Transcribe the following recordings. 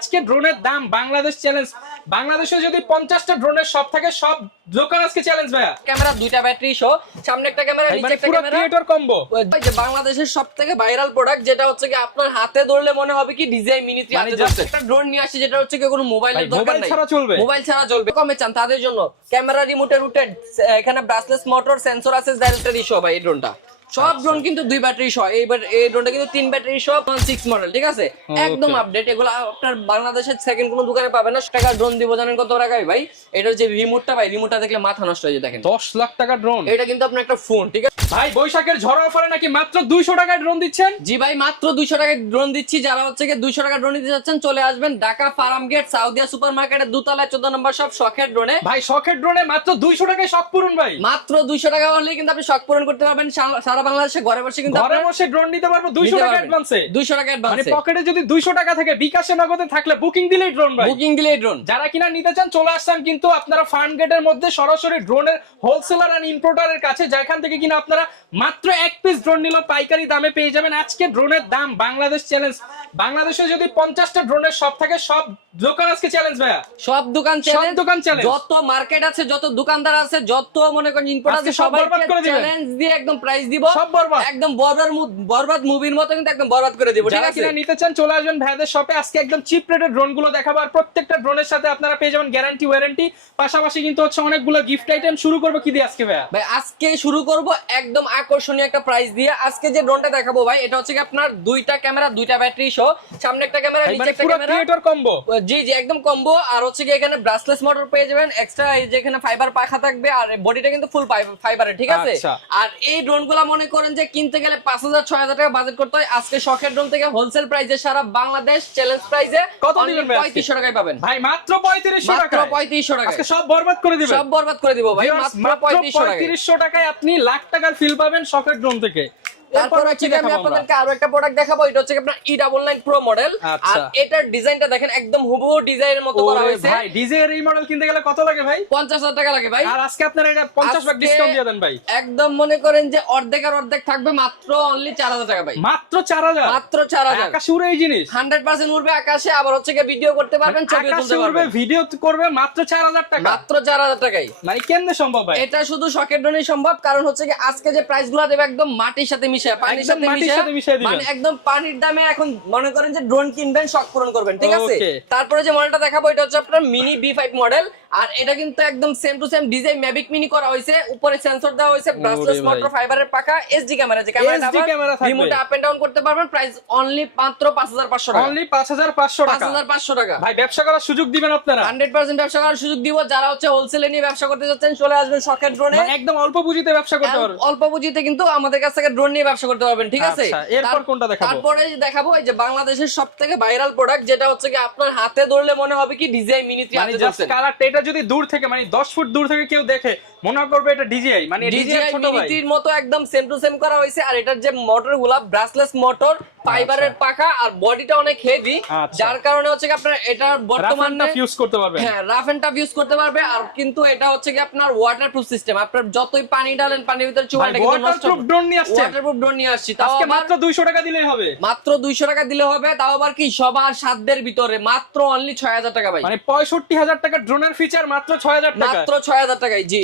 আজকে ড্রোনের দাম বাংলাদেশ চ্যালেঞ্জ বাংলাদেশে যদি পঞ্চাশটা ড্রোনের সব থাকে সব দোকান আজকে চ্যালেঞ্জ ভাইয়া। ক্যামেরা দুইটা ব্যাটারি সহ সামনে একটা ক্যামেরা নিচে মানে একটা ক্যামেরা ক্রিয়েটর কম্বো যে বাংলাদেশের সব থেকে ভাইরাল প্রোডাক্ট যেটা হচ্ছে কি আপনার হাতে ধরলে মনে হবে কি ডিজাই মিনি থ্রি হাতে ধরছে। একটা ড্রোন নিয়ে আসছে যেটা হচ্ছে কি কোনো মোবাইলের দরকার মোবাইল ছাড়া চলবে? মোবাইল ছাড়া চলবে। কমে চান তাদের জন্য। ক্যামেরা রিমোটের রুটেড এখানে ব্রাসলেস মোটর সেন্সর আছে ডাইরেক্টরি সহ ভাই এই ড্রোনটা সব আচ্ছা। ড্রোন কিন্তু দুই ব্যাটারি সহ। এইবার এই ড্রোনটা কিন্তু তিন ব্যাটারি সহ সিক্স মডেল ঠিক আছে? একদম আপডেট এগুলো আপনার বাংলাদেশের সেকেন্ড কোনো দোকানে পাবেন না। টাকা ড্রোন দিব জানেন কত টাকায় ভাই? এটা যে রিমোটটা ভাই রিমোটটা দেখলে মাথা নষ্ট হয়ে যায় দেখেন। দশ লাখ টাকা ড্রোন এটা কিন্তু আপনার একটা ফোন ঠিক আছে? ভাই বৈশাখের ঝড় অফারে নাকি মাত্র দুইশো টাকায় ড্রোন দিচ্ছেন? জি ভাই মাত্র দুইশো টাকায় ড্রোন দিচ্ছি। যারা হচ্ছে কি দুইশো টাকা ড্রোন দিতে যাচ্ছেন চলে আসবেন Dhaka farm gate Saudia super মার্কেটের দুতলায় চোদ্দ নম্বর সব শখের ড্রোনে ভাই শখের ড্রোনে মাত্র দুইশো টাকায় শখ পূরণ ভাই। মাত্র দুইশো টাকা হলে কিন্তু আপনি শখ পূরণ করতে পারবেন। সারা- সারা বাংলাদেশে ঘরে বসে কিন্তু ঘরে বসে ড্রোন নিতে পারব দুইশো টাকা অ্যাডভান্সে দুইশো টাকা মানে পকেটে যদি দুইশো টাকা থাকে বিকাশে নগদে থাকলে বুকিং দিলেই ড্রোন ভাই। বুকিং দিলে ড্রোন যারা কিনা নিতে চান চলে আসছেন কিন্তু আপনারা ফান্ড গেটের মধ্যে সরাসরি ড্রোনের হোলসেলার এন্ড ইম্পোর্টারের কাছে যেখান থেকে কিনা আপনারা মাত্র এক পিস ড্রোন নিলেও পাইকারি দামে পেয়ে যাবেন। আজকে ড্রোনের দাম বাংলাদেশ চ্যালেঞ্জ বাংলাদেশে যদি পঞ্চাশটা ড্রোনের সব থাকে সব দোকান আজকে চ্যালেঞ্জ ভাইয়া। সব দোকান চ্যালেঞ্জ দোকান challenge। যত মার্কেট আছে যত দোকানদার আছে যত মনে করেন আজকে আছে সব দিবেন। চ্যালেঞ্জ দিয়ে একদম প্রাইস দিব। সব বরবাদ। একদম বরবাদ বরবাদ মুভির মতো কিন্তু একদম বরবাদ করে দিব ঠিক আছে? নিতে চান চলে আসবেন ভাইদের শপে আজকে একদম চিপ রেটের ড্রোনগুলো দেখাবো আর প্রত্যেকটা ড্রোনের সাথে আপনারা পেয়ে যাবেন গ্যারান্টি ওয়ারেন্টি পাশাপাশি কিন্তু হচ্ছে অনেকগুলো গিফট আইটেম শুরু করব। কি দিয়ে আজকে ভাইয়া? ভাই আজকে শুরু করব একদম আকর্ষণীয় একটা প্রাইস দিয়ে। আজকে যে ড্রোনটা দেখাবো ভাই এটা হচ্ছে আপনার দুইটা ক্যামেরা দুইটা ব্যাটারি সহ সামনে একটা ক্যামেরা নিচে মানে একটা ক্যামেরা ক্রিয়েটর কম্বো জি জি একদম কম্বো আর হচ্ছে কি এখানে ব্রাসলেস মোটর পেয়ে যাবেন। এক্সট্রা এই যে এখানে ফাইবার পাখা থাকবে আর বডিটা কিন্তু ফুল ফাইবারের ঠিক আছে? আচ্ছা। আর এই ড্রোনগুলা মনে করেন যে কিনতে গেলে পাঁচ হাজার ছয় হাজার টাকা বাজেট করতে হয়। আজকে শখের ড্রোন থেকে হোলসেল প্রাইসে সারা বাংলাদেশ চ্যালেঞ্জ প্রাইসে কত দিবেন পঁয়ত্রিশশো টাকায় পাবেন। ভাই মাত্র পঁয়ত্রিশশো টাকা পঁয়ত্রিশশো টাকা সব বরবাদ করে দিবেন। সব বরবাদ করে দিব ভাই মাত্র মাত্র পঁয়ত্রিশশো টাকায়। পঁয়ত্রিশশো টাকায় আপনি লাখ টাকার ফিল পাবেন শখের ড্রোন থেকে। তারপর হচ্ছে কি কি আমি দেখাবো আমরা? আপনাদেরকে আরও একটা প্রোডাক্ট দেখাবো এটা হচ্ছে আপনার E double nine pro model আচ্ছা। আর এটার ডিজাইনটা দেখেন একদম হুবহু ডিজাইনের মতো করা হয়েছে। ভাই ডিজে এই মডেল কিনতে গেলে কত লাগে ভাই? পঞ্চাশ হাজার টাকা লাগে ভাই। আর আজকে আপনারা এটা পঞ্চাশ ভাগ ডিসকাউন্ট দিয়ে দেন ভাই। একদম মনে করেন যে অর্ধেক আর অর্ধেক থাকবে মাত্র অনলি চার হাজার টাকা ভাই। মাত্র চার হাজার? মাত্র চার হাজার। আকাশে উড়ে এই জিনিস? হান্ড্রেড পার্সেন্ট উঠবে আকাশে আবার হচ্ছে গিয়ে ভিডিও করতে পারবেন ছবি তুলতে পারবেন। ভিডিও করবে মাত্র চার হাজার টাকা। মাত্র চার হাজার টাকাই। মানে কেমনে সম্ভব ভাই? এটা শুধু শখের ড্রোনই সম্ভব কারণ হচ্ছে কি আজকে যে প্রাইসগুলো দেবে একদম মাটির সাথে পানির সাথে মিশিয়ে। মানে একদম পানির দামে এখন মনে করেন যে ড্রোন কিনবেন শখ পূরণ করবেন ঠিক আছে? তারপরে যে মডেলটা দেখাবো এটা হচ্ছে আপনার মিনি বি ফাইভ মডেল আর এটা কিন্তু একদম same to same design Mavic mini করা হয়েছে উপরে সেন্সর দেওয়া হয়েছে ব্রাসলেস মোটর ফাইবারের পাকা এসডি ক্যামেরা যে ক্যামেরা SD ক্যামেরা থাকবে। রিমোট আপ এন্ড ডাউন করতে পারবেন প্রাইস অনলি মাত্র 5500 টাকা। অনলি পাঁচ হাজার পাঁচশো টাকা। 5500 টাকা। ভাই ব্যবসা করার সুযোগ দিবেন আপনারা। ব্যবসা করার সুযোগ দিব যারা হচ্ছে হোলসেলে নিয়ে ব্যবসা করতে যাচ্ছেন চলে আসবেন শখের ড্রোনে মানে একদম অল্প পুঁজিতে ব্যবসা করতে পারবেন। অল্প পুঁজিতে কিন্তু আমাদের কাছ থেকে ড্রোন নিয়ে ব্যবসা করতে পারবেন ঠিক আছে আচ্ছা, এরপর কোনটা দেখাবো? তারপরে দেখাবো এই যে বাংলাদেশের সবথেকে ভাইরাল প্রোডাক্ট যেটা হচ্ছে কি আপনার হাতে ধরলে মনে হবে কি ডিজাইন মিনি থ্রি মানে হাতে কালারটা এটা যদি দূর থেকে মানে দশ ফুট দূর থেকে কেউ দেখে মনে করবে এটা ডিজিআই মানে ডিজিআই মতো একদম সেম টু সেম করা হয়েছে আর এটার যে মোটরগুলা ব্রাসলেস মোটর ফাইবারের পাখা আর বডিটা অনেক হেভি আচ্ছা। যার কারণে হচ্ছে কি আপনার এটা বর্তমানে ইউজ করতে পারবেন। হ্যাঁ রাফ এন্ড টাফ ইউজ করতে পারবে আর কিন্তু এটা হচ্ছে কি আপনার ওয়াটারপ্রুফ সিস্টেম আপনার যতই পানি ডালেন পানির ভিতরে ভাই, কিন্তু নষ্ট waterproof drone নিয়ে আসছেন? ওয়াটারপ্রুফ ড্রোন নিয়ে আসছি। তাও আজকে মাত্র দুইশো টাকা দিলেই হবে। মাত্র দুইশো টাকা দিলে হবে তাও আবার কি সবার সাধ্যের ভিতরে মাত্র অনলি ছয় হাজার টাকা ভাই। মানে পঁয়ষট্টি হাজার টাকা ড্রোনের ফিচার মাত্র ছয় হাজার টাকা মাত্র ছয় হাজার টাকায় জি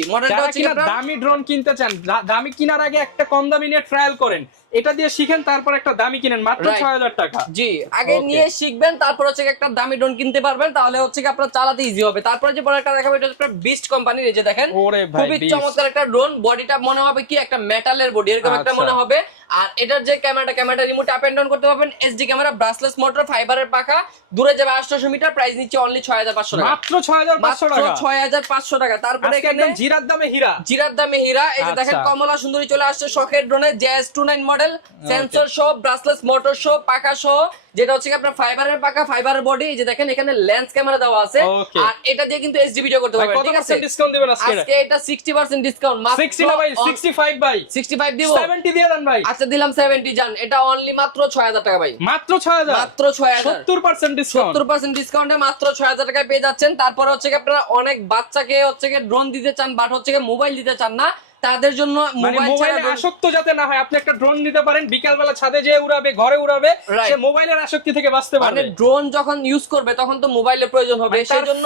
দামি ড্রোন কিনতে চান দামি কেনার আগে একটা কম দামি নিয়ে ট্রায়াল করেন। এটা দিয়ে শিখেন তারপর একটা দামি কিনেন মাত্র Right. ছয় হাজার টাকা। জি আগে নিয়ে শিখবেন তারপর হচ্ছে একটা দামি ড্রোন কিনতে পারবেন তাহলে হচ্ছে কি আপনার চালাতে ইজি হবে। তারপরে যে প্রোডাক্টটা দেখাবো এটা হচ্ছে বিস্ট কোম্পানির এই যে দেখেন খুবই চমৎকার একটা ড্রোন বডিটা মনে হবে কি একটা মেটালের বডি এরকম একটা আচ্ছা। মনে হবে। আর এটার যে ক্যামেরাটা ক্যামেরাটা রিমোট আপ এন্ড ডাউন করতে পারবেন এসডি ক্যামেরা ব্রাসলেস মোটর ফাইবারের পাখা দূরে যাবে 800 মিটার প্রাইস নিচ্ছে অনলি 6500 টাকা। মাত্র ছয় হাজার পাঁচশো মাত্র টাকা। 6500 টাকা। তারপরে এখানে জিরার দামে হীরা। জিরার দামে হীরা এই যে দেখেন আচ্ছা। কমলা সুন্দরী চলে আসছে শখের ড্রোনে JS two nine model sensor সহ ব্রাসলেস মোটর সহ পাকা সহ যেটা হচ্ছে আপনার ফাইবারের পাকা ফাইবারের বডি এই যে দেখেন এখানে লেন্স ক্যামেরা দেওয়া আছে। আর এটা দিয়ে কিন্তু এইচডি ভিডিও করতে পারবেন ঠিক আছে? ডিসকাউন্ট দিবেন আজকে? আজকে এটা 60% ডিসকাউন্ট মাত্র সিক্সটি না ভাই সিক্সটি ফাইভ ভাই। 65 দিব। সেভেন্টি দিয়ে দেন ভাই। আচ্ছা দিলাম 70 জান। এটা অনলি মাত্র 6000 টাকা ভাই। মাত্র ছয় হাজার? মাত্র 6000 সত্তর পার্সেন্ট ডিসকাউন্ট সত্তর পার্সেন্ট ডিসকাউন্টে মাত্র ছয় হাজার টাকায় পেয়ে যাচ্ছেন। তারপর হচ্ছে কি আপনারা অনেক বাচ্চাকে হচ্ছে কি ড্রোন দিতে চান বাট হচ্ছে মোবাইল দিতে চান না। তাদের জন্য মানে মোবাইল আসক্ত যাতে না হয় আপনি একটা ড্রোন নিতে পারেন বিকালবেলা ছাদে যেয়ে উড়াবে ঘরে উড়াবে. সে মোবাইলের আসক্তি থেকে বাঁচতে মানে পারবে ড্রোন যখন ইউজ করবে তখন তো মোবাইলের প্রয়োজন হবে। মানে সেই জন্য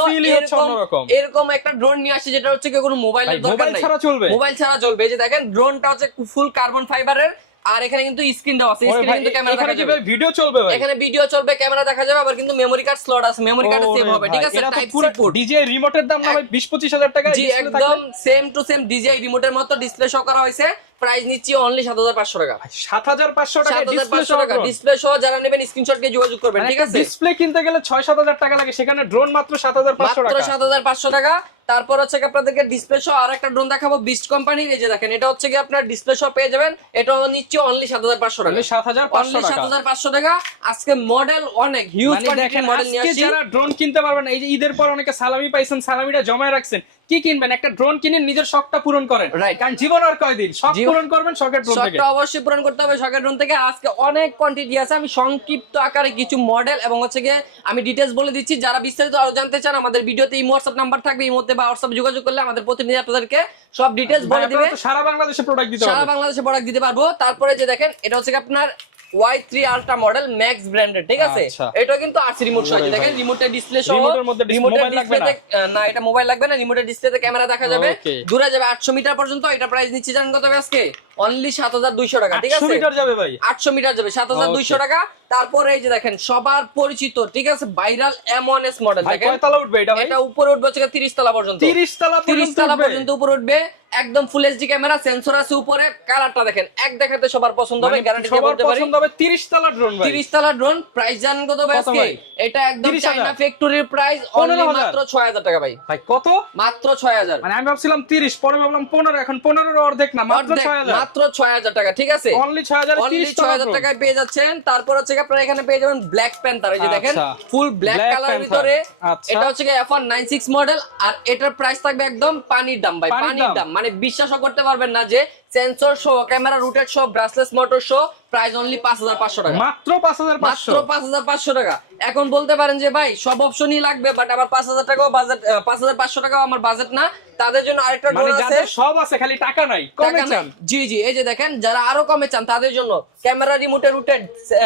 এরকম একটা ড্রোন নিয়ে আসি যেটা হচ্ছে কি কোনো মোবাইলের দরকার নাই। মোবাইল ছাড়া চলবে? মোবাইল ছাড়া চলবে। এই যে দেখেন ড্রোনটা হচ্ছে ফুল কার্বন ফাইবারের আর এখানে কিন্তু স্ক্রিন দেওয়া আছে। স্ক্রিনে কিন্তু ক্যামেরা দেখা যাবে। ভিডিও চলবে ভাই? এখানে ভিডিও চলবে ক্যামেরা দেখা যাবে আবার কিন্তু মেমরি কার্ড স্লট আছে। মেমরি কার্ডে সেভ হবে ঠিক আছে? টাইপ সি পোর্ট ডিজে রিমোটের দাম না ভাই 20 25 হাজার টাকা জি একদম সেম টু সেম ডিজিআই রিমোটের মতো ডিসপ্লে শো করা হয়েছে। প্রাইস নিচ্ছি অনলি 7500 টাকা। 7500 টাকা ডিসপ্লে 7500 টাকা। ডিসপ্লে সহ যারা নেবেন স্ক্রিনশট দিয়ে যোগাযোগ করবেন ঠিক আছে? ডিসপ্লে কিনতে গেলে 6 7000 টাকা লাগে সেখানে ড্রোন মাত্র 7500 মাত্র টাকা। সাত হাজার পাঁচশো টাকা। তারপর হচ্ছে কি আপনাদেরকে ডিসপ্লে সহ আর একটা ড্রোন দেখাবো বিস্ট কোম্পানির এই যে দেখেন এটা হচ্ছে কি আপনার ডিসপ্লে সহ পেয়ে যাবেন এটা নিচ্ছে অনলি সাত হাজার পাঁচশো টাকা। সাত হাজার অনলি সাত টাকা। হাজার পাঁচশো টাকা আজকে মডেল অনেক হিউজ মানে দেখেন মডেল নিয়ে আজকে যারা ড্রোন কিনতে পারবেন এই যে ঈদের পর অনেকে সালামি পাইছেন সালামিটা জমায় রাখছেন কি কিনবেন? একটা ড্রোন কিনে নিজের শখটা পূরণ করেন. কারণ জীবন আর কয়দিন? শখ পূরণ করবেন শখের ড্রোন থেকে। শখটা অবশ্যই পূরণ করতে হবে শখের ড্রোন থেকে। আজকে অনেক কোয়ান্টিটি আছে আমি সংক্ষিপ্ত আকারে কিছু মডেল এবং হচ্ছে গিয়ে আমি ডিটেলস বলে দিচ্ছি। যারা বিস্তারিত আরও জানতে চান আমাদের ভিডিওতে এই হোয়াটসঅ্যাপ নাম্বার থাকবে এই মধ্যে বা হোয়াটসঅ্যাপ যোগাযোগ করলে আমাদের প্রতিনিধি আপনাদেরকে সব ডিটেলস বলে দিবে। সারা বাংলাদেশে প্রোডাক্ট দিতে সারা বাংলাদেশে প্রোডাক্ট দিতে পারব। তারপরে যে দেখেন এটা হচ্ছে আপনার Y three ultra model max branded ঠিক আছে? আচ্ছা। এটা কিন্তু আরসি রিমোট সহ দেখেন রিমোটের ডিসপ্লে সহ রিমোটের ডিসপ্লেতে না? এটা মোবাইল লাগবে না রিমোটের ডিসপ্লেতে ক্যামেরা দেখা যাবে। দূরে যাবে আটশো মিটার পর্যন্ত এটা প্রাইস নিচ্ছি জানেন কত আজকে? অনলি সাত হাজার দুইশো টাকা ঠিক 800 আছে? মিটার যাবে ভাই। আটশো মিটার যাবে সাত হাজার দুইশো Okay. টাকা। তারপরে এই যে দেখেন সবার পরিচিত ঠিক আছে ভাইরাল এম ওয়ান মডেল দেখেন। কয় তলা উঠবে এটা ভাই? এটা উপরে উঠবে হচ্ছে তিরিশ তলা পর্যন্ত। 30 তলা তিরিশ পর্যন্ত তলা পর্যন্ত উপরে উঠবে। একদম ফুল এইচডি ক্যামেরা সেন্সর আছে উপরে কালারটা দেখেন। এক দেখাতে সবার পছন্দ হবে মানে গ্যারান্টি দিয়ে সবার বলতে পারি। পছন্দ হবে 30 তলা ড্রোন ভাই। 30 তলা ড্রোন প্রাইস জানেন কত ভাই? আজকে এটা একদম 30,000 চাইনা ফ্যাক্টরির প্রাইস অনলি মাত্র 6000 টাকা ভাই। ভাই কত? মাত্র 6000 মানে আমি ভাবছিলাম 30 পরে ভাবলাম 15 এখন 15 এর অর্ধেক না মাত্র 6000 মাত্র 6000 টাকা ঠিক আছে? অনলি 6000 অনলি 30 6000 টাকায় পেয়ে যাচ্ছেন। তারপর হচ্ছে কি আপনারা এখানে পেয়ে যাবেন ব্ল্যাক প্যান্থার এই যে দেখেন। ফুল ব্ল্যাক কালারের ভিতরে। আচ্ছা। এটা হচ্ছে কি F1 96 মডেল আর এটার প্রাইস থাকবে একদম পানির দাম ভাই পানির দাম। মানে বিশ্বাসও করতে পারবেন না যে সেন্সর সহ ক্যামেরা রুটেড সহ ব্রাসলেস মোটর সহ প্রাইস অনলি 5500 টাকা। মাত্র 5500 মাত্র পাঁচ হাজার পাঁচশো টাকা। এখন বলতে পারেন যে ভাই সব অপশনই লাগবে বাট আমার পাঁচ হাজার টাকাও বাজেট পাঁচ হাজার পাঁচশো টাকাও আমার বাজেট না। তাদের জন্য আরেকটা মানে ড্রোন আছে যাদের সব আছে খালি টাকা নাই কমে চান। জি জি এই যে দেখেন যারা আরও কমে চান তাদের জন্য ক্যামেরা রিমোটে রুটেড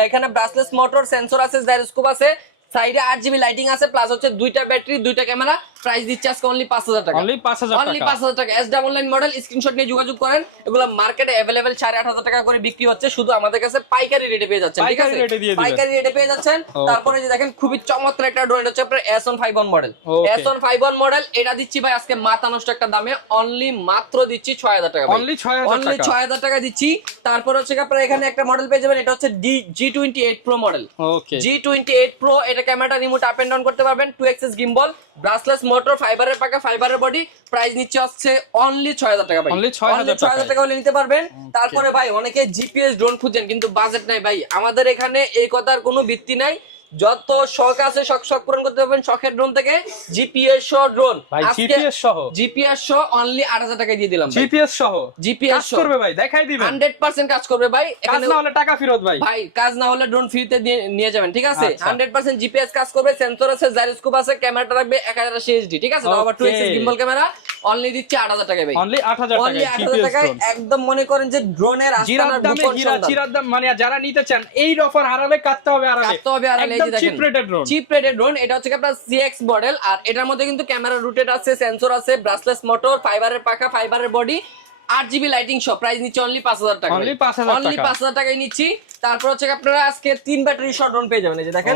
এখানে ব্রাসলেস মোটর সেন্সর আছে জাইরোস্কোপ আছে সাইডে আট জিবি লাইটিং আছে প্লাস হচ্ছে দুইটা ব্যাটারি দুইটা ক্যামেরা প্রাইস দিচ্ছে আজকে অনলি পাঁচ হাজার টাকা। অনলি 5000 অনলি পাঁচ হাজার টাকা। S double nine model screenshot নিয়ে যোগাযোগ করেন। এগুলো মার্কেটে অ্যাভেলেবেল সাড়ে আট হাজার টাকা করে বিক্রি হচ্ছে। শুধু আমাদের কাছে পাইকারি রেটে পেয়ে যাচ্ছেন ঠিক পাইকারি আছে? রেটে পেয়ে যাচ্ছেন। তারপরে যে দেখেন খুবই চমৎকার একটা ড্রোন হচ্ছে আপনার S one five one model. S one five one model এটা দিচ্ছি ভাই আজকে মাথা নষ্ট একটা দামে। অনলি মাত্র দিচ্ছি ছয় হাজার টাকা Only 6,000 অনলি টাকা। ছয় হাজার টাকা দিচ্ছি। তারপর হচ্ছে কি এখানে একটা মডেল পেয়ে যাবেন এটা হচ্ছে D G twenty eight pro model okay G twenty eight pro এটা ক্যামেরাটা রিমোট আপ এন্ড ডাউন করতে পারবেন two axis gimbal brushless motor ফাইবারের পাকা ফাইবারের বডি প্রাইস নিচ্ছে হচ্ছে অনলি ছয় হাজার টাকা ভাই। 6,000 ছয় হাজার টাকা হলে নিতে পারবেন। তারপরে ভাই অনেকে জিপিএস ড্রোন খুঁজছেন কিন্তু বাজেট নাই ভাই। আমাদের এখানে এই কথার কোনো ভিত্তি নাই। যত শখ আছে শখ শখ পূরণ করতে পারবেন শখের ড্রোন থেকে। জিপিএস সহ ড্রোন ভাই জিপিএস সহ। জিপিএস সহ অনলি আট হাজার টাকায় দিয়ে দিলাম জিপিএস সহ? জিপিএস কাজ করবে ভাই দেখাই দিবেন। হান্ড্রেড পার্সেন্ট কাজ করবে ভাই। কাজ না হলে টাকা ফেরত ভাই। ভাই কাজ না হলে ড্রোন ফ্রিতে নিয়ে যাবেন ঠিক আছে? আচ্ছা। হান্ড্রেড পার্সেন্ট জিপিএস কাজ করবে সেন্সর আছে জাইরোস্কোপ আছে ক্যামেরাটা রাখবে এক হাজার আশি এইচডি ঠিক আছে? আবার two Okay. Gimbal camera only দিচ্ছে আট হাজার টাকায় ভাই। অনলি 8000 অনলি টাকা আট হাজার জিপিএস টাকায় একদম মনে করেন যে ড্রোনের আস্তানার। চিরার দাম মানে যারা নিতে চান এই অফার হারালে কাটতে হবে হারালে কাটতে হবে আর এই যে একদম দেখেন cheap rated drone cheap rated drone এটা হচ্ছে আপনার সিএক্স মডেল আর এটার মধ্যে কিন্তু ক্যামেরা রুটেড আছে সেন্সর আছে ব্রাসলেস মোটর ফাইবারের পাখা ফাইবারের বডি আট জিবি লাইটিং সব প্রাইস নিচ্ছে অনলি পাঁচ হাজার টাকা। অনলি পাঁচ হাজার টাকায় নিচ্ছি। তারপর হচ্ছে আপনারা আজকে তিন ব্যাটারি সহ ড্রোন পেয়ে যাবেন এই যে দেখেন।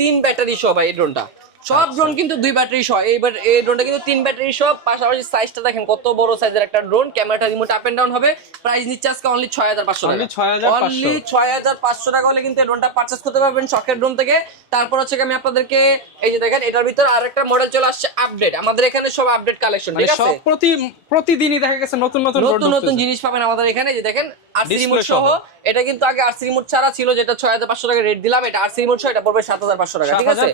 তিন ব্যাটারি সহ ভাই এই ড্রোনটা সব আচ্ছা। ড্রোন কিন্তু দুই ব্যাটারি সহ। এইবার এই ড্রোনটা কিন্তু তিন ব্যাটারি সহ। পাশাপাশি সাইজটা দেখেন কত বড় সাইজের একটা ড্রোন ক্যামেরাটা রিমোট আপ এন্ড ডাউন হবে। প্রাইস নিচ্ছে আজকে অনলি ছয় হাজার পাঁচশো টাকা। 6,500 অনলি ছয় হাজার পাঁচশো টাকা হলে কিন্তু এই ড্রোনটা পারচেস করতে পারবেন শখের ড্রোন থেকে। তারপর হচ্ছে আমি আপনাদেরকে এই যে দেখেন এটার ভিতর আরেকটা মডেল চলে আসছে আপডেট আমাদের এখানে সব আপডেট কালেকশন মানে ঠিক আছে? সব প্রতি প্রতিদিনই দেখা গেছে নতুন নতুন নতুন নতুন জিনিস পাবেন আমাদের এখানে। এই যে দেখেন আর সহ। এটা কিন্তু আগে আরসি রিমোট ছাড়া ছিল যেটা ছয় হাজার পাঁচশো টাকা রেট দিলাম এটা আরসি রিমোট এটা পড়বে সাত হাজার পাঁচশো টাকা ঠিক আছে?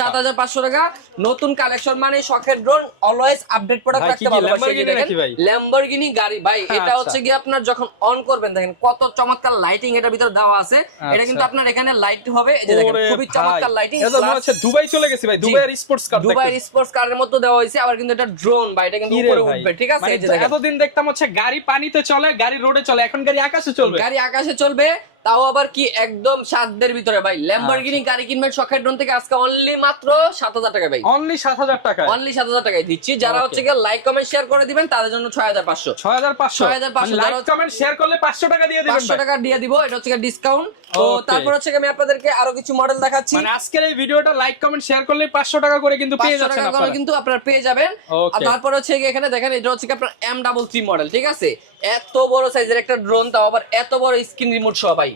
7,500 টাকা। নতুন কালেকশন মানে শখের ড্রোন অলওয়েজ আপডেট প্রোডাক্ট রাখতে ভালোবাসি ভাই? ল্যাম্বরগিনি গাড়ি ভাই এটা আচ্ছা। হচ্ছে গিয়ে আপনার যখন অন করবেন দেখেন কত চমৎকার লাইটিং এটার ভিতরে দেওয়া আছে। এটা আচ্ছা। কিন্তু আপনার এখানে লাইট হবে এই যে দেখেন খুবই চমৎকার লাইটিং এটা মনে হচ্ছে দুবাই চলে গেছি ভাই দুবাইয়ের স্পোর্টস কার দুবাইয়ের স্পোর্টস কারের মতো দেওয়া হয়েছে আবার কিন্তু এটা ড্রোন বা এটা কিন্তু উপরে উঠবে ঠিক আছে? মানে এই যে দেখেন। এতদিন দেখতাম হচ্ছে গাড়ি পানিতে চলে গাড়ি রোডে চলে এখন গাড়ি আকাশে চলবে। গাড়ি আকাশে চলবে তাও আবার কি একদম সাধ্যের ভিতরে ভাই? ল্যাম্বরগিনি আচ্ছা। গাড়ি কিনবেন শখের ড্রোন থেকে আজকে অনলি মাত্র সাত হাজার টাকা ভাই। অনলি সাত হাজার টাকা অনলি সাত হাজার টাকায় দিচ্ছি। যারা হচ্ছে গিয়ে লাইক কমেন্ট শেয়ার করে দিবেন তাদের জন্য ছয় হাজার পাঁচশো। ছয় হাজার পাঁচশো? 6,500 লাইক কমেন্ট শেয়ার করলে পাঁচশো টাকা দিয়ে দিবেন পাঁচশো টাকা দিয়ে দিব এটা হচ্ছে ডিসকাউন্ট তো তারপর হচ্ছে আমি আপনাদেরকে আরও কিছু মডেল দেখাচ্ছি। মানে আজকের এই ভিডিওটা লাইক কমেন্ট শেয়ার করলে পাঁচশো টাকা করে কিন্তু পেয়ে যাচ্ছেন আপনারা। কিন্তু আপনারা পেয়ে যাবেন। আর তারপর হচ্ছে এখানে দেখেন এটা হচ্ছে কি আপনার এম ডাবল থ্রি মডেল ঠিক আছে? এত বড় সাইজের একটা ড্রোন তাও আবার এত বড় স্ক্রিন রিমোট সহ ভাই।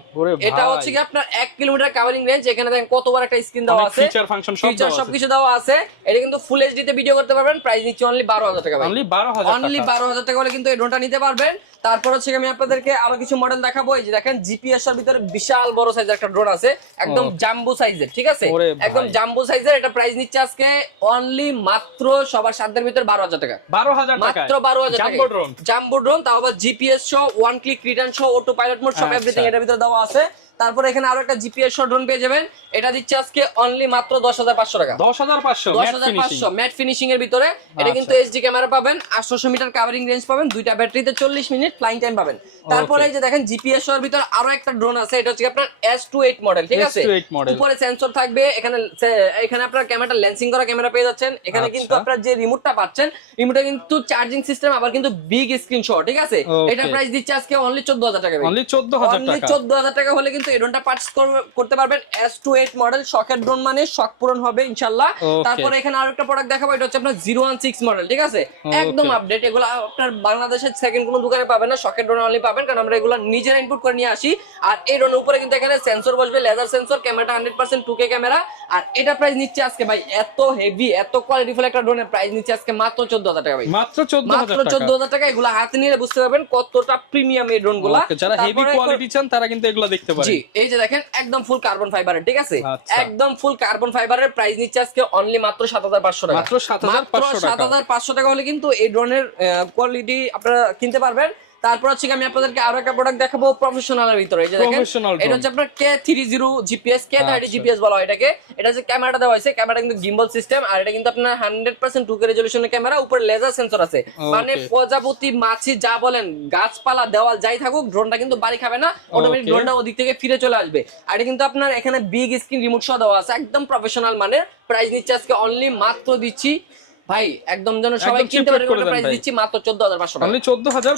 এটা হচ্ছে কি আপনার এক কিলোমিটার কাভারিং রেঞ্জ এখানে দেখেন কত বড় একটা স্ক্রিন দেওয়া আছে। ফিচার ফাংশন সব ফিচার সবকিছু দেওয়া আছে। এটা কিন্তু ফুল এইচডি তে ভিডিও করতে পারবেন। প্রাইস নিচ্ছে অনলি বারো হাজার টাকা ভাই। অনলি বারো হাজার অনলি বারো হাজার টাকা হলে কিন্তু এই ড্রোনটা নিতে পারবেন। তারপর হচ্ছে আমি আপনাদেরকে আরও কিছু মডেল দেখাবো। এই যে দেখেন জিপিএস এর ভিতরে বিশাল বড় সাইজের একটা ড্রোন আছে। একদম. জাম্বো সাইজের ঠিক আছে? একদম জাম্বো সাইজের এটা প্রাইস নিচ্ছে আজকে অনলি মাত্র সবার সাধ্যের ভিতরে বারো হাজার টাকা। বারো হাজার টাকা মাত্র বারো হাজার টাকা জাম্বো ড্রোন জাম্বো ড্রোন তাও আবার জিপিএস সহ ওয়ান ক্লিক রিটার্ন সহ অটো পাইলট মোড সব আচ্ছা। এভরিথিং এটার ভিতরে দেওয়া আছে তারপর এখানে আরও একটা জিপিএস সহ ড্রোন পেয়ে যাবেন। এটা দিচ্ছে আজকে অনলি মাত্র দশ হাজার পাঁচশো টাকা। দশ হাজার পাঁচশো দশ হাজার পাঁচশো ম্যাট ফিনিশিং এর ভিতরে। এটা। কিন্তু এইচডি ক্যামেরা পাবেন আটশোশো মিটার কাভারিং রেঞ্জ পাবেন দুইটা ব্যাটারিতে চল্লিশ মিনিট ফ্লাইং টাইম পাবেন। তারপরে এই যে দেখেন জিপিএস এর ভিতরে আরও একটা ড্রোন আছে এটা হচ্ছে আপনার এস টু এইট মডেল ঠিক আছে? উপরে সেন্সর থাকবে এখানে এখানে আপনার ক্যামেরাটা লেন্সিং করা ক্যামেরা পেয়ে যাচ্ছেন। এখানে কিন্তু আচ্ছা। আপনার যে রিমোটটা পাচ্ছেন রিমোটে কিন্তু চার্জিং সিস্টেম আবার কিন্তু বিগ স্ক্রিন সহ ঠিক আছে? এটা প্রাইস দিচ্ছে আজকে অনলি চোদ্দ হাজার টাকা। অনলি চোদ্দ হাজার টাকা হলে কিন্তু এই ড্রোনটা পার্চেস করতে পারবেন এস টু এইট মডেল শখের ড্রোন মানে শখ পূরণ হবে ইনশাল্লাহ. তারপরে এখানে আরও একটা প্রোডাক্ট দেখাবো এটা হচ্ছে আপনার জিরো ওয়ান সিক্স মডেল ঠিক আছে? একদম আপডেট এগুলো আপনার বাংলাদেশের সেকেন্ড কোনো দোকানে পাবেন না শখের ড্রোন অনলি পাবেন কারণ আমরা এগুলো নিজেরা ইনপুট করে নিয়ে আসি। আর এই ড্রোনের উপরে কিন্তু এখানে সেন্সর বসবে লেজার সেন্সর ক্যামেরাটা hundred percent two K camera আর এটা প্রাইস নিচ্ছে আজকে ভাই এত হেভি এত কোয়ালিটি কোয়ালিটিফুল একটা ড্রোনের প্রাইস নিচ্ছে আজকে মাত্র চোদ্দ হাজার টাকা ভাই। মাত্র চোদ্দ মাত্র হাজার চোদ্দ টাকা হাজার টাকা এগুলো হাতে নিলে বুঝতে পারবেন কতটা প্রিমিয়াম এই ড্রোনগুলা Okay, যারা হেভি কোয়ালিটি চান তারা কিন্তু এগুলো দেখতে পারে জি এই যে দেখেন একদম ফুল কার্বন ফাইবারের ঠিক আছে? আচ্ছা। একদম ফুল কার্বন ফাইবারের প্রাইস নিচ্ছে আজকে অনলি মাত্র সাত হাজার পাঁচশো টাকা। মাত্র 7,500 সাত হাজার পাঁচশো টাকা হলে কিন্তু এই ড্রোনের কোয়ালিটি আপনারা কিনতে পারবেন। তারপর হচ্ছে আমি আপনাদেরকে আরও একটা প্রোডাক্ট দেখাবো প্রফেশনালের ভিতরে। এই যে দেখেন এটা হচ্ছে আপনার K three zero GPS K thirty. GPS বলা হয় এটাকে। এটা হচ্ছে ক্যামেরাটা দেওয়া হয়েছে ক্যামেরা কিন্তু গিম্বল সিস্টেম আর এটা কিন্তু আপনার হান্ড্রেড পার্সেন্ট টু কে রেজলিউশনের ক্যামেরা উপরে লেজার সেন্সর আছে। মানে প্রজাপতি মাছি যা বলেন গাছপালা দেওয়াল যাই থাকুক ড্রোনটা কিন্তু বাড়ি খাবে না অটোমেটিক. ড্রোনটা ওদিক থেকে ফিরে চলে আসবে। আর এটা কিন্তু আপনার এখানে বিগ স্ক্রিন রিমোট সহ দেওয়া আছে একদম প্রফেশনাল মানে প্রাইস নিচ্ছে আজকে অনলি মাত্র দিচ্ছি ভাই একদম যেন সবাই কিনতে পারে দেন প্রাইস দিচ্ছি মাত্র চোদ্দ হাজার পাঁচশো টাকা। চোদ্দ হাজার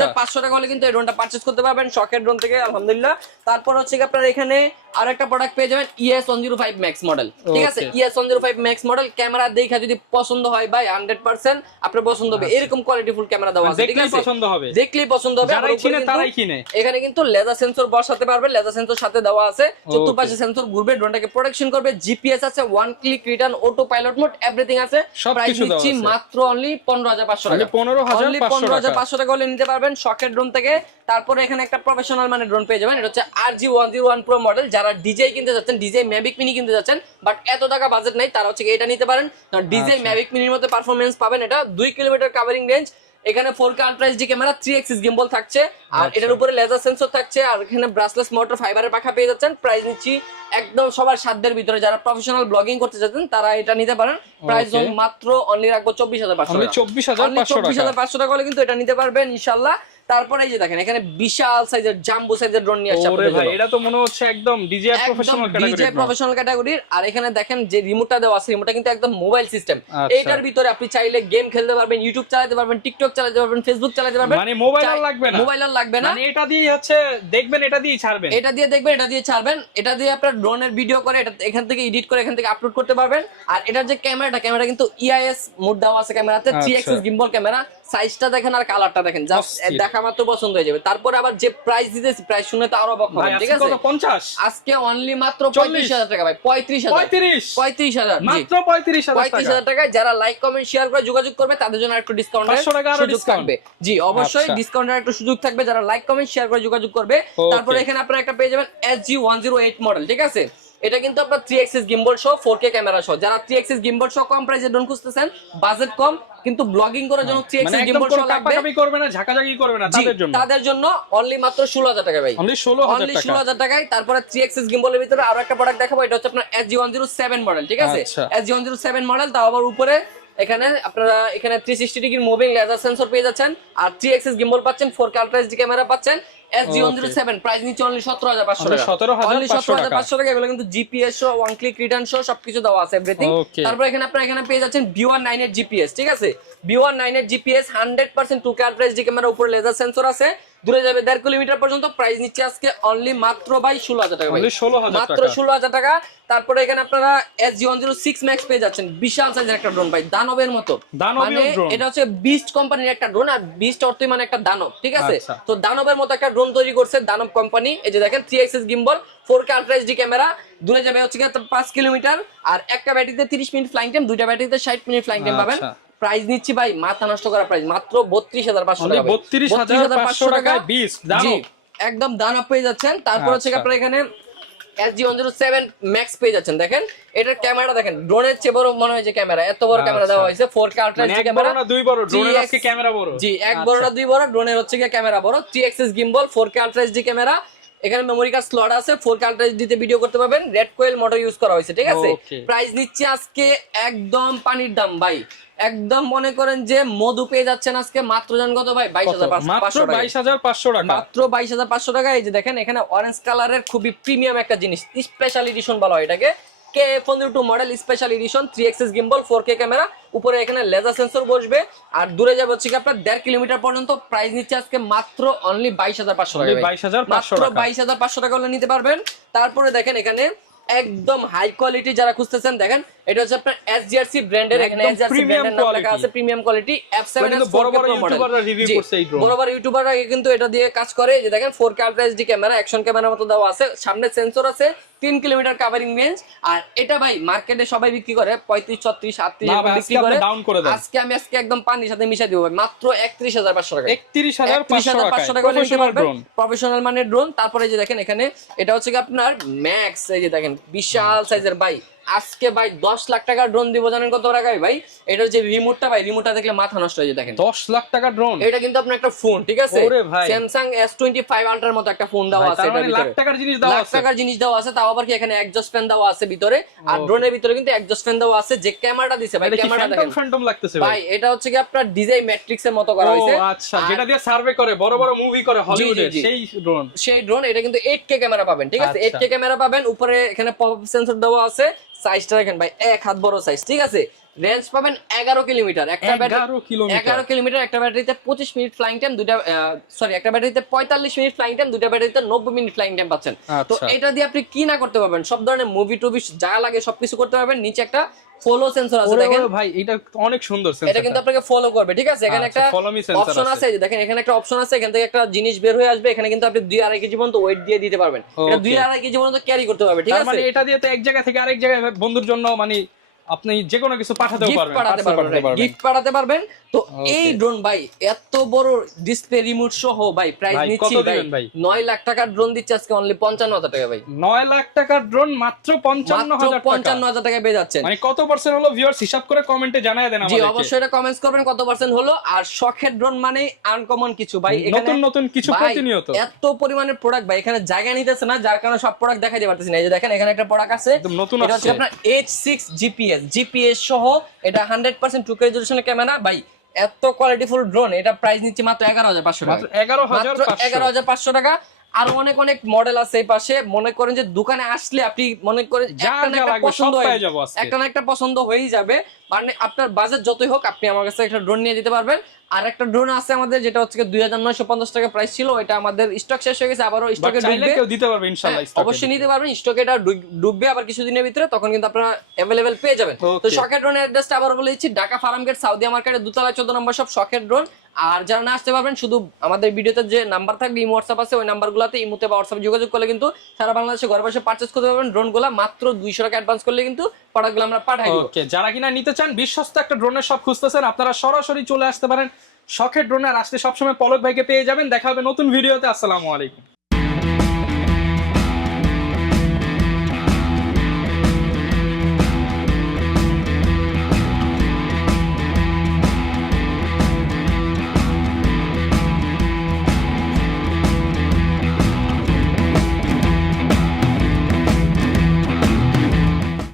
টাকা। পাঁচশো টাকা হলে কিন্তু এই ড্রোনটা পারচেস করতে পারবেন শখের ড্রোন থেকে আলহামদুলিল্লাহ। তারপর হচ্ছে কি আপনার এখানে আর একটা প্রোডাক্ট পেয়ে যাবেন E ES one zero five max model ঠিক আছে? Okay. ES one zero five max model camera দেখা যদি পছন্দ হয় ভাই হান্ড্রেড পার্সেন্ট আপনার পছন্দ হবে। এরকম কোয়ালিটিফুল ক্যামেরা দেওয়া আছে ঠিক আছে? পছন্দ হবে। দেখলেই পছন্দ হবে। চিনে কিন্তু- তারাই কিনে। এখানে কিন্তু লেজার সেন্সর বসাতে পারবে লেজার সেন্সর সাথে দেওয়া আছে। চতুর্পাশে সেন্সর ঘুরবে ড্রোনটাকে প্রোটেকশন করবে জিপিএস আছে one click return auto pilot mode everything আছে। প্রাইস দেওয়া দিচ্ছি মাত্র অনলি পনেরো হাজার পাঁচশো Only টাকা। 15,500 Only 15,500 টাকা। হলে নিতে পারবেন শখের ড্রোন থেকে। তারপরে এখানে একটা প্রফেশনাল মানে ড্রোন পেয়ে যাবেন। এটা হচ্ছে আর G one zero one pro model যারা ডিজে কিনতে যাচ্ছেন ডিজে ম্যাভিক মিনি কিনতে যাচ্ছেন বাট এত টাকা বাজেট নেই তারা হচ্ছে এটা নিতে পারেন। ডিজে। ম্যাভিক মিনির মধ্যে পারফরমেন্স পাবেন এটা দুই কিলোমিটার কাভারিং রেঞ্জ এখানে four K ultra HD camera three axis gimbal থাকছে আর আচ্ছা। এটার উপরে লেজার সেন্সর থাকছে আর এখানে ব্রাসলেস মোটর ফাইবারের পাখা পেয়ে যাচ্ছেন। প্রাইস নিচ্ছি একদম সবার সাধ্যের ভিতরে। যারা প্রফেশনাল ব্লগিং করতে চাচ্ছেন তারা এটা নিতে পারেন। প্রাইস মাত্র অনলি রাখব চব্বিশ হাজার পাঁচশো টাকা। চব্বিশ হাজার 24,500 টাকা। পাঁচশো টাকা হলে কিন্তু এটা নিতে পারবেন ইনশাল্লাহ তারপরে এই যে দেখেন এখানে বিশাল সাইজের জাম্বো সাইজের ড্রোন নিয়ে আসছে ভাই এটা তো মনে হচ্ছে একদম ডিজে একদম প্রফেশনাল ক্যাটাগরি প্রফেশনাল ক্যাটাগরির আর এখানে দেখেন যে রিমোটটা দেওয়া আছে রিমোটটা কিন্তু একদম মোবাইল সিস্টেম। এইটার ভিতরে আপনি চাইলে গেম খেলতে পারবেন ইউটিউব চালাতে পারবেন টিকটক চালাতে পারবেন ফেসবুক চালাতে পারবেন। মানে মোবাইল আর লাগবে না। মোবাইল আর লাগবে না। মানে এটা দিয়ে হচ্ছে দেখবেন এটা দিয়ে ছাড়বেন। এটা দিয়ে দেখবেন এটা দিয়ে ছাড়বেন। এটা দিয়ে আপনার ড্রোনের ভিডিও করে এটা এখান থেকে এডিট করে এখান থেকে আপলোড করতে পারবেন। আর এটার যে ক্যামেরাটা ক্যামেরা কিন্তু ইআইএস মোড দেওয়া আছে ক্যামেরাতে থ্রি আচ্ছা। এক্সিস গিম্বল ক্যামেরা সাইজটা দেখেন আর কালারটা দেখেন জাস্ট দেখা মাত্র পছন্দ হয়ে যাবে। তারপরে আবার যে প্রাইস দিতেছি প্রাইস শুনে তো আরও হবেন ঠিক আছে কত? পঞ্চাশ। আজকে অনলি মাত্র 40 পঁয়ত্রিশ হাজার টাকা ভাই পঁয়ত্রিশ হাজার। পঁয়ত্রিশ। পঁয়ত্রিশ হাজার জি। মাত্র পঁয়ত্রিশ হাজার পঁয়ত্রিশ টাকা হাজার টাকায় যারা লাইক কমেন্ট শেয়ার করে যোগাযোগ করবে তাদের জন্য একটু ডিসকাউন্ট 500 টাকা আরও। থাকবে। জি অবশ্যই আচ্ছা। ডিসকাউন্টের একটা সুযোগ থাকবে যারা লাইক কমেন্ট শেয়ার করে যোগাযোগ করবে. তারপরে এখানে আপনারা একটা পেয়ে যাবেন S G one zero eight model ঠিক আছে? এটা কিন্তু আপনার থ্রি এক্সিস গিম্বল সহ ফোর কে ক্যামেরা সহ। যারা থ্রি এক্সিস গিম্বল সহ কম প্রাইসে ড্রোন খুঁজতেছেন বাজেট কম কিন্তু ব্লগিং করার জন্য থ্রি এক্সিস গিম্বল সহ লাগবে। করবে না ঝাঁকাঝাঁকি করবে না তাদের জন্য। তাদের জন্য অনলি মাত্র ষোলো হাজার টাকা ভাই। অনলি ষোলো হাজার অনলি ষোলো টাকা হাজার টাকায় তারপরে থ্রি এক্সেস গিম্বলের ভিতরে আরও একটা প্রোডাক্ট দেখাবো এটা হচ্ছে আপনার S G one zero seven model ঠিক আছে? আচ্ছা। S G one zero seven model তাও আবার উপরে এখানে আপনারা এখানে three sixty degree moving laser sensor পেয়ে যাচ্ছেন আর থ্রি এক্সেস গিম্বল পাচ্ছেন four K ultra HD camera পাচ্ছেন S G one zero seven price নিচ্ছে অনলি সতেরো হাজার পাঁচশো Only টাকা। 17,500 সতেরো হাজার টাকা। এগুলো কিন্তু জিপিএস সহ ওয়ান ক্লিক রিটার্ন সহ সবকিছু দেওয়া আছে এভরিথিং তারপর এখানে আপনারা এখানে পেয়ে যাচ্ছেন বি ওয়ান নাইন এর জিপিএস ঠিক আছে? বি ওয়ান নাইন এর GPS hundred percent two K ultra HD camera উপরে লেজার সেন্সর আছে। দূরে যাবে দেড় কিলোমিটার পর্যন্ত প্রাইস নিচ্ছে আজকে অনলি মাত্র বাই ষোলো হাজার টাকা ভাই। Only 16,000 মাত্র ষোলো হাজার টাকা। তারপরে এখানে আপনারা S G one zero six max পেয়ে যাচ্ছেন। বিশাল সাইজের একটা ড্রোন ভাই দানবের মতো। মানে এটা হচ্ছে বিস্ট কোম্পানির একটা ড্রোন আর বিস্ট অর্থই মানে একটা দানব ঠিক আছে? আচ্ছা। তো দানবের মতো একটা ড্রোন তৈরি করছে দানব কোম্পানি এই যে দেখেন three axis gimbal four K ultra HD camera দূরে যাবে হচ্ছে পাঁচ কিলোমিটার আর একটা ব্যাটারিতে তিরিশ মিনিট ফ্লাইং টাইম দুইটা ব্যাটারিতে ষাট মিনিট ফ্লাইং টাইম পাবেন। আচ্ছা। প্রাইস নিচ্ছি ভাই মাথা নষ্ট করা প্রাইস মাত্র বত্রিশ হাজার পাঁচশো টাকা ভাই। 32,500 টাকায় beast, দানব। জি, একদম দানব পেয়ে যাচ্ছেন তারপর হচ্ছে আচ্ছা। আপনারা এখানে S G one zero seven max পেয়ে যাচ্ছেন দেখেন এটার ক্যামেরা দেখেন ড্রোনের চেয়ে বড় মনে হয় যে ক্যামেরা এত বড় ক্যামেরা আচ্ছা। দেওয়া হয়েছে ফোর কে আলট্রা এক ক্যামেরা দুই বড় ড্রোনের আজকে ক্যামেরা বড় জি এক আচ্ছা। বড় না দুই বড় ড্রোনের হচ্ছে গিয়ে ক্যামেরা বড় three axis gimbal four K ultra HD camera এখানে মেমোরি কার্ড স্লট আছে ফোর কে আলট্রা এইচডি তে ভিডিও করতে পারবেন রেড কোয়েল মোটর ইউজ করা হয়েছে ঠিক আছে. প্রাইস নিচ্ছে আজকে একদম পানির দাম ভাই একদম মনে করেন যে মধু পেয়ে যাচ্ছেন আজকে মাত্র জান কত ভাই বাইশ হাজার মাত্র পাঁচশো টাকা বাইশ হাজার পাঁচশো টাকা। মাত্র বাইশ হাজার পাঁচশো টাকা এই যে দেখেন এখানে অরেঞ্জ কালারের খুবই প্রিমিয়াম একটা জিনিস। স্পেশাল এডিশন বলা হয় এটাকে। কে পনেরো two model special edition three axis gimbal four K camera উপরে এখানে লেজার সেন্সর বসবে। আর দূরে যাবে হচ্ছে কি আপনার দেড় কিলোমিটার পর্যন্ত প্রাইস নিচ্ছে আজকে মাত্র অনলি বাইশ হাজার পাঁচশো টাকা। 22,500 মাত্র টাকা। বাইশ হাজার পাঁচশো টাকা হলে নিতে পারবেন। তারপরে দেখেন এখানে একদম হাই কোয়ালিটি যারা খুঁজতেছেন দেখেন এটা হচ্ছে আপনার এসজিআরসি ব্র্যান্ডের এখানে সি এসজিআরসি ব্র্যান্ডের নাম লেখা আছে প্রিমিয়াম কোয়ালিটি এফ সেভেন কিন্তু বড় বড় ইউটিউবাররা রিভিউ করছে এই ড্রোন বড় বড় ইউটিউবাররা কিন্তু এটা দিয়ে কাজ করে যে দেখেন four K ultra HD camera action ক্যামেরার মতো দেওয়া আছে সামনে সেন্সর আছে তিন কিলোমিটার কাভারিং রেঞ্জ আর এটা ভাই মার্কেটে সবাই বিক্রি করে পঁয়ত্রিশ ছত্রিশ আটত্রিশ বিক্রি করে। আজকে আমি আজকে একদম পানির সাথে মিশাই দিব মাত্র একত্রিশ হাজার পাঁচশো টাকা। একত্রিশ হাজার পাঁচশো হাজার টাকা পাঁচশো টাকা হলে নিতে প্রফেশনাল পারবেন প্রফেশনাল মানের ড্রোন তারপরে যে দেখেন এখানে এটা হচ্ছে কি আপনার ম্যাক্স এই যে দেখেন বিশাল সাইজের বাই আজকে ভাই দশ লাখ টাকার ড্রোন দিব জানেন কত টাকায় ভাই? এটার যে রিমোটটা ভাই রিমোটটা দেখলে মাথা নষ্ট হয়ে যায় দেখেন। দশ লাখ টাকা ড্রোন এটা কিন্তু আপনার একটা ফোন ঠিক আছে? ওরে ভাই। স্যামসাং এস টোয়েন্টি ফাইভ আল্ট্রার মতো একটা ফোন দেওয়া আছে মানে লাখ টাকার জিনিস দেওয়া লাখ টাকার জিনিস দেওয়া আছে তাও আবার কি এখানে একজস্ট ফ্যান দেওয়া আছে ভিতরে? আর ড্রোনের ভিতরে কিন্তু একজস্ট ফ্যান দেওয়া আছে যে ক্যামেরাটা দিছে ভাই এটা ক্যামেরাটা দেখেন। ফ্যান্টম লাগতেছে ভাই? এটা হচ্ছে কি আপনার ডিজাই ম্যাট্রিক্স এর মতো করা হয়েছে। আচ্ছা যেটা দিয়ে সার্ভে করে বড় বড় মুভি করে হলিউডে সেই ড্রোন সেই ড্রোন এটা কিন্তু এইট কে ক্যামেরা পাবেন ঠিক আছে? এইট আচ্ছা। কে ক্যামেরা পাবেন উপরে এখানে পপ সেন্সর দেওয়া আছে সাইজটা দেখেন ভাই এক হাত বড় সাইজ ঠিক আছে? রেঞ্জ পাবেন এগারো কিলোমিটার একটা ব্যাটারি 11 কিলোমিটার। এগারো কিলোমিটার একটা ব্যাটারিতে পঁচিশ মিনিট ফ্লাইং টাইম দুটা সরি একটা ব্যাটারিতে পঁয়তাল্লিশ মিনিট ফ্লাইং টাইম দুটা ব্যাটারিতে নব্বই মিনিট ফ্লাইং টাইম পাচ্ছেন তো আচ্ছা। এটা দিয়ে আপনি কি না করতে পারবেন সব ধরনের মুভি টুভি যা লাগে সবকিছু করতে পারবেন নিচে একটা ফলো সেন্সর আছে দেখেন ভাই এটা অনেক সুন্দর সেন্সর এটা কিন্তু আপনাকে ফলো করবে ঠিক আছে এখানে আচ্ছা, একটা অপশন আছে। দেখেন এখানে একটা অপশন আছে এখান থেকে একটা জিনিস বের হয়ে আসবে এখানে কিন্তু আপনি দুই আড়াই কেজি পর্যন্ত ওয়েট দিয়ে দিতে পারবেন এটা Okay. দুই আড়াই কেজি পর্যন্ত ক্যারি করতে পারবে ঠিক আছে মানে এটা দিয়ে তো এক জায়গা থেকে আরেক জায়গায় বন্ধুর জন্য মানে আপনি যে কোনো কিছু গিফট পারবেন পাঠাতে পারবেন গিফট পাঠাতে পারবেন। তো এই ড্রোন ভাই এত বড় ডিসপ্লে রিমোট সহ ভাই প্রাইস নিচ্ছি কত ভাই দিবেন ভাই? নয় লাখ টাকার ড্রোন দিচ্ছে আজকে অনলি পঞ্চান্ন হাজার টাকা ভাই। নয় লাখ টাকার ড্রোন মাত্র পঞ্চান্ন মাত্র হাজার টাকা। পঞ্চান্ন হাজার পেয়ে যাচ্ছেন। মানে কত পার্সেন্ট হলো ভিউয়ার্স হিসাব করে কমেন্টে জানায় দেন জি অবশ্যই এটা কমেন্টস করবেন কত পার্সেন্ট হলো। আর শখের ড্রোন মানে আনকমন কিছু ভাই। এখানে নতুন নতুন কিছু প্রতিনিয়ত। এত পরিমাণের প্রোডাক্ট ভাই এখানে জায়গা নিতেছে না যার কারণে সব প্রোডাক্ট দেখাইতে পারতেছি না। এই যে দেখেন এখানে একটা প্রোডাক্ট আছে। একদম নতুন এটা হচ্ছে। আপনার এইচ সিক্স জিপিএস সহ এটা হান্ড্রেড পার্সেন্ট টু রেজলিউশনের ক্যামেরা ভাই এত কোয়ালিটিফুল ড্রোন এটা প্রাইস নিচ্ছে মাত্র এগারো হাজার পাঁচশো টাকা এগারো হাজার এগারো হাজার পাঁচশো টাকা। আরও অনেক অনেক মডেল আছে এই পাশে। মনে করেন যে দোকানে আসলে আপনি মনে করেন একটা না একটা পছন্দ হয়ে যাব। একটা না একটা পছন্দ হয়েই যাবে। মানে আপনার বাজেট যতই হোক আপনি আমার কাছে একটা ড্রোন নিয়ে যেতে পারবেন। আর একটা ড্রোন আছে আমাদের যেটা হচ্ছে দুই হাজার নয়শো পঞ্চাশ টাকা প্রাইস ছিল। এটা আমাদের স্টক শেষ হয়ে গেছে আবারও স্টকে চাইলে ঢুকবে। কেউ দিতে পারবে ইনশাআল্লাহ হ্যাঁ, অবশ্যই নিতে পারবেন। স্টকে এটা ডুববে আবার কিছুদিনের ভিতরে তখন কিন্তু আপনারা অ্যাভেলেবেল পেয়ে যাবেন। তো শখের ড্রোনের অ্যাড্রেসটা আবার বলে দিচ্ছি ঢাকা ফার্ম গেট সাউদি মার্কেটের দুতলা চোদ্দ নম্বর সব শখের ড্রোন আর যারা না আসতে পারবেন, শুধু আমাদের ভিডিওতে যে নাম্বার থাকবে, ইমো হোয়াটসঅ্যাপ আছে, ওই নাম্বারগুলোতে ইমোতে বা হোয়াটসঅ্যাপে যোগাযোগ করলে কিন্তু সারা বাংলাদেশে ঘরে বসে পারচেস করতে পারবেন। ড্রোনগুলো মাত্র দুইশো টাকা অ্যাডভান্স করলে কিন্তু প্রোডাক্টগুলো আমরা পাঠাই ওকে যারা কিনা নিতে চান, বিশ্বস্ত একটা ড্রোনের সব খুঁজতেছেন, আপনারা সরাসরি চলে আসতে পারেন। শখের ড্রোন আর আসতে সবসময় পলক ভাইকে পেয়ে যাবেন। দেখা হবে নতুন ভিডিওতে আসসালামু আলাইকুম।